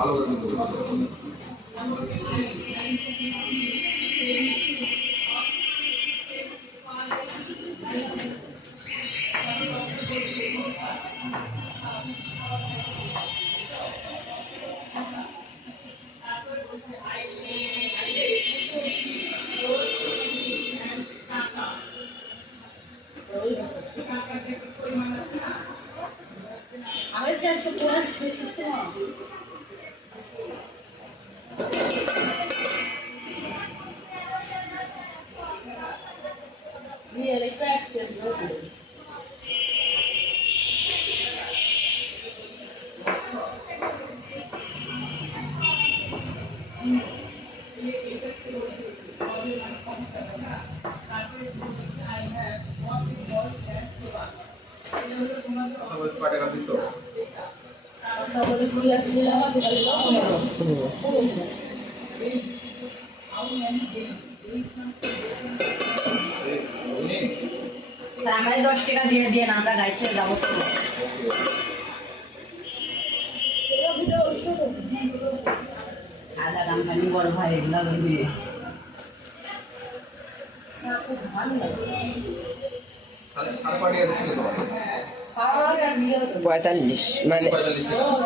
ভালো করে বলতে হবে। আমাদের 10 টাকা দিয়ে দিয়ে আমরা গাড়িতে যাবো তো আধা কোম্পানি বড় ভাই এগুলা দিয়ে 45 মানে 45 টাকা।